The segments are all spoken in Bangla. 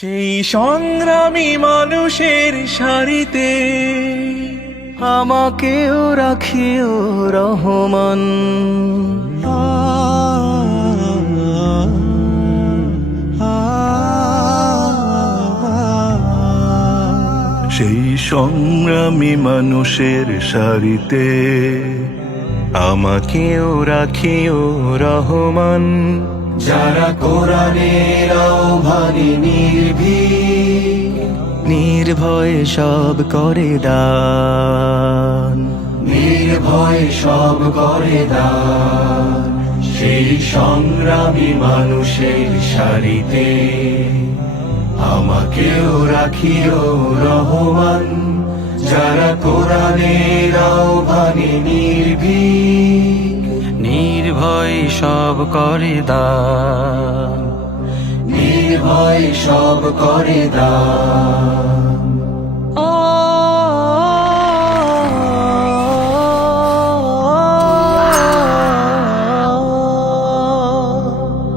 সেই সংগ্রামী মানুষের সারিতে আমাকেও রাখিও রহমান। সেই সংগ্রামী মানুষের সারিতে আমাকেও রাখিও রহমান। যারা কোরআনের আহ্বানে নির্ভয়ে সব করে দান, নির্ভয় সব করে দান। সেই সংগ্রামী মানুষের সারিতে আমাকেও রাখিও রহমান। যারা কোরআনের আহ্বানে নির্ভয় সব করে দান, নির্ভয় সব করে দান।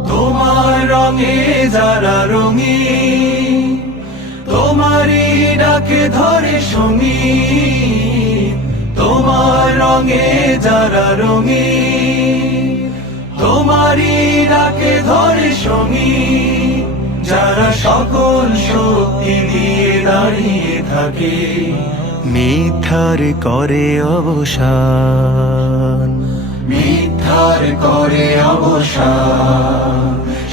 তোমার রঙে যারা রঙিন, তোমারই ডাকে ধরে সঙ্গী। তোমার রঙে যারা রঙিন, তোমারই ডাকে ধরে সঙ্গী। যারা সকল শক্তি দিয়ে দাঁড়িয়ে থাকে, মিথ্যার করে অবসান, মিথ্যার করে অবসান।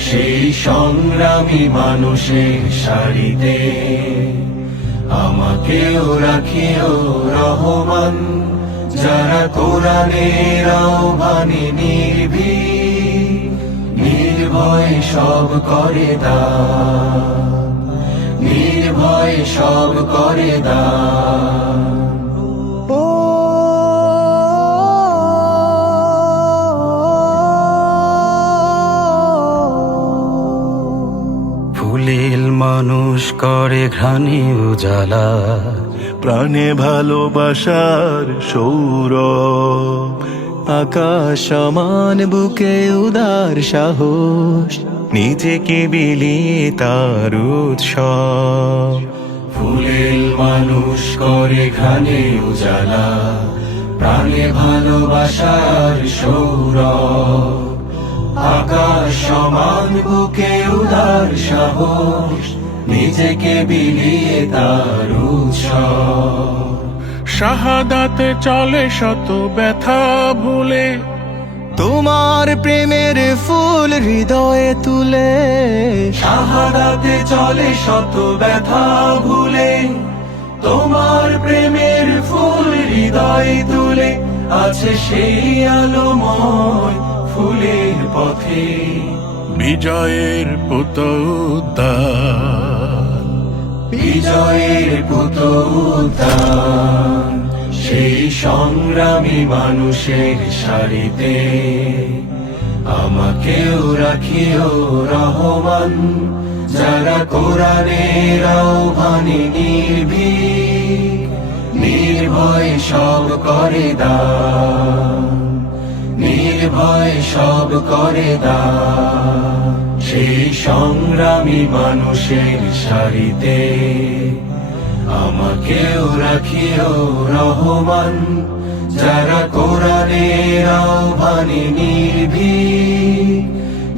সেই সংগ্রামী মানুষের সারিতে আমাকেও রাখিও রহমান। যারা কোরআনের আহ্বানে নির্ভয় সব করে দান, নির্ভয় সব করে দান। ফুলেল মানুষ করে ঘ্রাণে উজালা, প্রাণে ভালোবাসার সৌরভ। আকাশ সমান বুকে উদার সাহস, নিজেকে বিলিয়ে তার উৎসব। ফুলেল মানুষ করে ঘানে উজালা, প্রাণে ভালোবাসার সৌরভ। আকাশ সমান বুকে উদার সাহস, নিজেকে বিলিয়ে তার উৎসব। শাহাদাতে চলে শত ব্যথা ভুলে, তোমার প্রেমের ফুল হৃদয়ে তুলে। শাহাদাতে চলে শত ব্যথা ভুলে, তোমার প্রেমের ফুল হৃদয় তুলে। আছে সেই আলোময় ফুলের পথে বিজয়ের পুতোদ্দান, বিজয়ের পুতোদ্দান। সেই সংগ্রামী মানুষের সারিতে আমাকেও রাখিও রহমান। যারা কোরআনের আহ্বানে নির্ভয় সব করে দান, নির্ভয় সব করে দান। সেই সংগ্রামী মানুষের সারিতে আমাকেও রাখিও রহমান। যারা কোরআনের আহ্বানে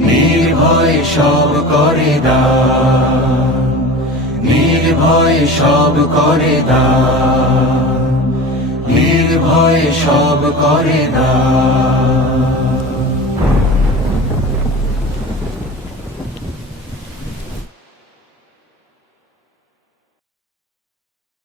নির্ভয় সব করে দান, নির্ভয় সব করে দান, নির্ভয় সব করে দান।